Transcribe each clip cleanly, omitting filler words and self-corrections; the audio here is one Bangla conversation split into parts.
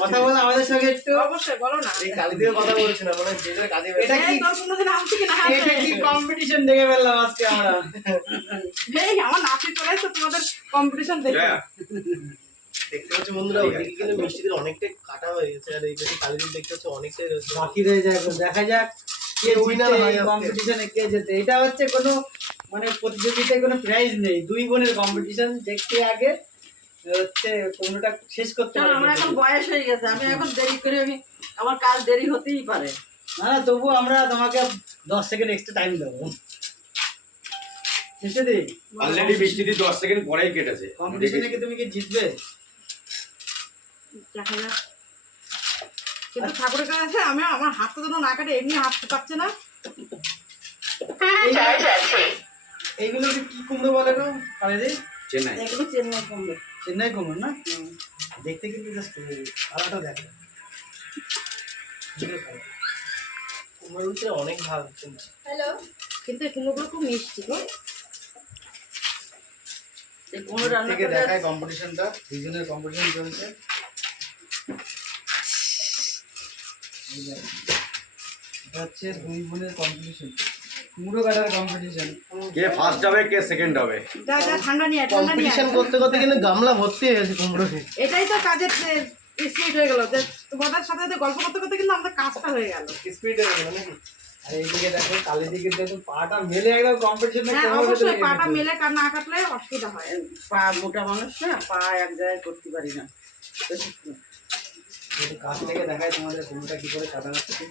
কথা বলো আমাদের সঙ্গে একটু। অবশ্যই বলো না। এই কালি দিয়ে কথা বলছি না, মানে যে যার কাজে ব্যস্ত। এটা কি তোর কোনোদিন আমছি কিনা? এটা কি কম্পিটিশন দেখে ফেললাম আজকে আমরা। এই আমার নাতি চলে এসেছে তোমাদের কম্পিটিশন দেখে। দেখতে পাচ্ছি বন্ধুরা, ওইদিকে কিন্তু মিষ্টিদের অনেকটাই কাটা হয়ে গেছে, আর এই পাশে কালিদির দেখতে হচ্ছে অনেকটাই রয়েছে। বাকি রয়ে যায়, দেখা যাক কে winner উইনার হয় হয় আজকে। কম্পিটিশনে, কে জেতে। এটা হচ্ছে কোনো মানে প্রতিযোগিতায় কোনো প্রাইজ নেই, দুই বোনের কম্পিটিশন। দেখতে আগে হচ্ছে কোনোটা শেষ করতে কারণ আমার এখন বয়স হয়ে গেছে, আমি এখন দেরি করে আমার কাজ দেরি হতেই পারে। না না, তবু আমরা তোমাকে 10 সেকেন্ড এক্সট্রা টাইম দেবো। মিষ্টি অলরেডি বৃষ্টি 10 সেকেন্ড পরেই কেটেছে। কম্পিটিশনে কি তুমি কি জিতবে? দেখা যাক। কিন্তু ঠাকুরের কাছে আমি আমার হাতটা যেন না কাটে, এমনি হাত ফুটাচ্ছে না। এইগুলো কি কুমড়ো বলে গো কালেদি? চেন্নাই। এগুলো চেন্নাই কমবে। চেন্নাই কুমড়ো না? দেখতে কিন্তু জাস্ট আলাদা দেখো। কুমড়োর ভিতরে অনেক ভাগ কিন্তু। কিন্তু এই কুমড়োগুলো খুব মিষ্টি গো। এই কুমড়ো রান্না থেকে করে দেখায় কম্পিটিশনটা, দুজনের কম্পিটিশন চলছে। এটা হচ্ছে দুই বোনের কম্পিটিশন, কুমড়ো কাটার কম্পিটিশন। কে ফার্স্ট হবে কে সেকেন্ড হবে? যা যা ঠান্ডা নিয়ে ঠান্ডা নিয়ে। কম্পিটিশন করতে করতে কিন্তু গামলা ভর্তি হয়ে গেছে কুমড়ো খেয়ে। এটাই তো কাজের স্পিড হয়ে গেল, যে তোমাদের সাথে সাথে গল্প করতে করতে কিন্তু আমাদের কাজটা হয়ে গেল। স্পিড হয়ে গেল নাকি? আর এইদিকে দেখো কালিদিকে দেখো পাটা মেলে একদম কম্পিটিশনে। হ্যাঁ অবশ্যই, পাটা মেলে না কাটলে অসুবিধা হয়। পা মোটা মানুষ না, পা এক জায়গায় করতে পারি না। একটু কাছ থেকে দেখায় তোমাদের কুমড়োটা কি করে কাটা হচ্ছে।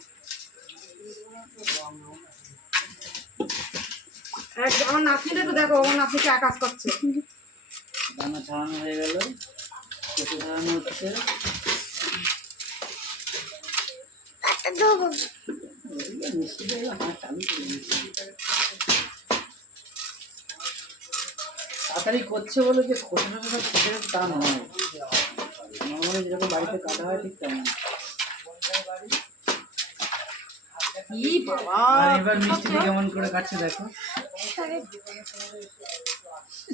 আমার নাতনিটা একটু দেখো, আমার নাতনিকে আকাশ করছে। দানা ছাড়ানো হয়ে গেল, কেটে ছাড়ানো হচ্ছে। মিষ্টি দিয়ে হাত চালু করে দিচ্ছি। তাড়াতাড়ি করছে বলে যে খোসাটা খেতে তা নয়, নর্মালি যেরকম বাড়িতে কাটা হয় ঠিক তেমন। কি বাবা, আর এবার মিষ্টি কেমন করে কাটছে দেখো।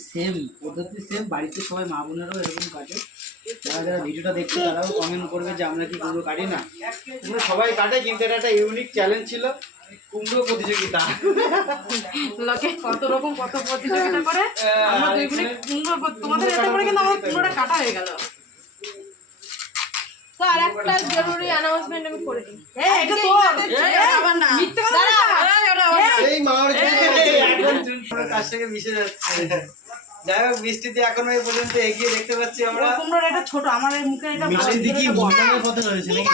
সেম পদ্ধতি, সেম বাড়িতে সবাই মা বোনেরাও এরকম কাটে। যারা যারা ভিডিওটা দেখছে তারাও কমেন্ট করবে যে আমরা কি কুমড়ো কাটি না। কুমড়ো সবাই কাটে, কিন্তু এটা একটা ইউনিক চ্যালেঞ্জ ছিল, কুমড়ো প্রতিযোগিতা। লোকে কত রকম কত প্রতিযোগিতা করে, আমরা দুই বোনে কুমড়ো, তোমাদের এতে করে কিন্তু আমাদের কুমড়োটা কাটা হয়ে গেল। তো আর একটা জরুরি অ্যানাউন্সমেন্ট আমি করে দিই। এই এটা তো আবার না। মিথ্যে কথা বলছ না। এই মার এখন চুনপুরো কাছ থেকে মিশে যাচ্ছে। যাই হোক, মিষ্টিতে এখনো এই পর্যন্ত এগিয়ে দেখতে পাচ্ছি আমরা। কুমড়োর এটা ছোট, আমার এই মুখে এটা মিষ্টি দিকে বর্তমানে কথা রয়েছে নাকি?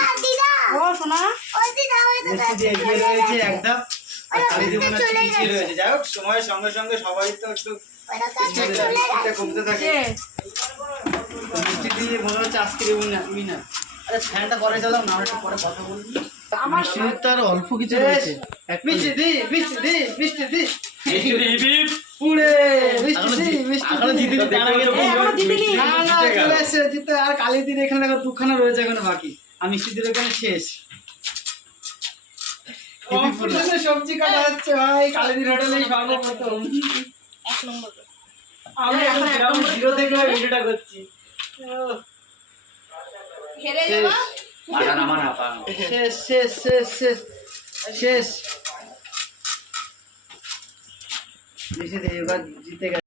ও শোনা, মিষ্টিতে এগিয়ে রয়েছে একদম, আর কালিদি মনে হচ্ছে পিছিয়ে রয়েছে। যাই হোক, সময়ের সঙ্গে সঙ্গে সবাই তো একটু মিষ্টিটা কমতে থাকে। মিষ্টি দিয়ে মনে হচ্ছে আজকের উইনার। আরে ফ্যানটা পরে চালাও না, আমরা একটু পরে কথা বলবি। আমার মিষ্টির তো আর অল্প কিছু রয়েছে। মিষ্টি দি, মিষ্টি দি, মিষ্টি দি। পুড়ে মিষ্টি দি, মিষ্টি এখনো দি। জিতে তার আগে এখনো জিতিনি। না না, চলে এসেছে জিতে। আর কালিদির এখানে দেখো দুখানা রয়েছে এখনো বাকি, আর মিষ্টিদের এখানে শেষ। কম্পিটিশনে সবজি কাটা হচ্ছে ভাই, কালিদির হোটেলেই সর্বপ্রথম। এক নম্বর আমি এখন গ্রাউন্ড জিরো থেকে ভিডিওটা করছি। হেরে যাবো। পাটা নামা না পা। শেষ শেষ শেষ শেষ শেষ। মিষ্টি দি এবার জিতে গেছে।